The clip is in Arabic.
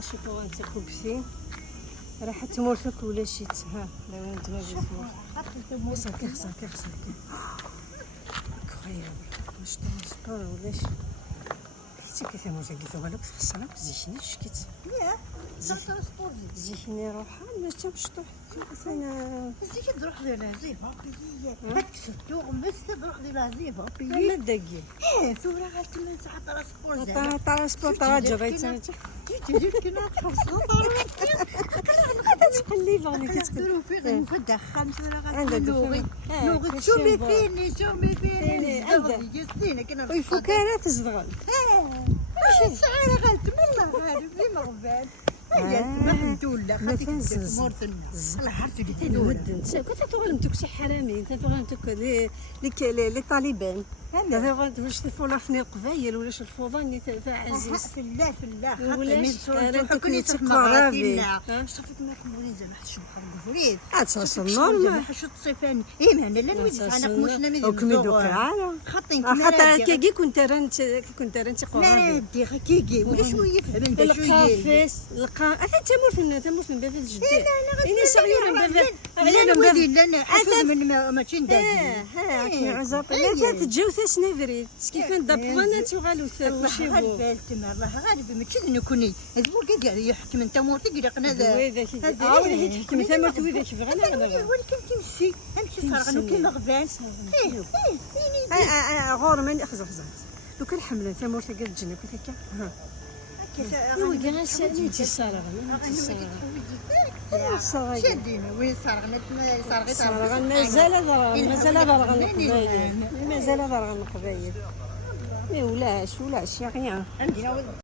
شوفوا انت كوبسين راح تمورفك ولا شي ها لا وين انت ما جيتي صافي صافي صافي incroyable واش ترونسبور ولا شي حتى كيف ما قلت له في الصلاه زيني شكيت ياه ترونسبور زيني روحها ما تمشطو انا زيك تروح للعزيبه بيي هاك تروح بس تروح للعزيبه بيي لا دقي ثورة غالت من ساعه ترونسبور ترونسبور تراجع غيتسمى تجي كنا تقلب راني كتقولوا فين مفدخل ثورة غالت لوغي شومي فيني جسدينا كنا ويفوكانات تزدغل ماشي ساعه غالت والله غالب لي مغبال الحمد لله خاطيك مورثنا الله عرفتي قلت له ودن كنت تغلمتك شي حرامي انت تغلمتك لي طالبان هذا غادي واش تفولافني القبايل ولا شي الفوضى تاع عزيز في الله ولاش انا كنت تقرابي صافي معكم وليد زعما شبحال الوليد تصل نورمال حشو تصيفاني ايه ما انا لا نويد انا كمشنا من وكمي دوكا خاطين خاطر كيكي كنت رانت قرابي لا دي كيكي ولا شويه فهمت شويه القافيس انت تموت من باب الجديد انا صغيره من باب انا وليد لا حافظ من ماشي ندازي ها كني عزاق لا تتجاو نافري كيفان دابا تغالو وشي بو الله غالب ماشي نكوني هذوك كاع يحكم انت مورتي كاع قنا ويداك ولا تحكم انت مورتي ويداك في غنا ولكن تمشي امشي صارغ كيما غبان غور ماني خزر لو كان حمله انت مورتي قال تجنب هكا ايوا كاع سالني تي صارغ شادينا وين صارغنا صارغ مازال ضرغ القبايل ما ولاش يا غيان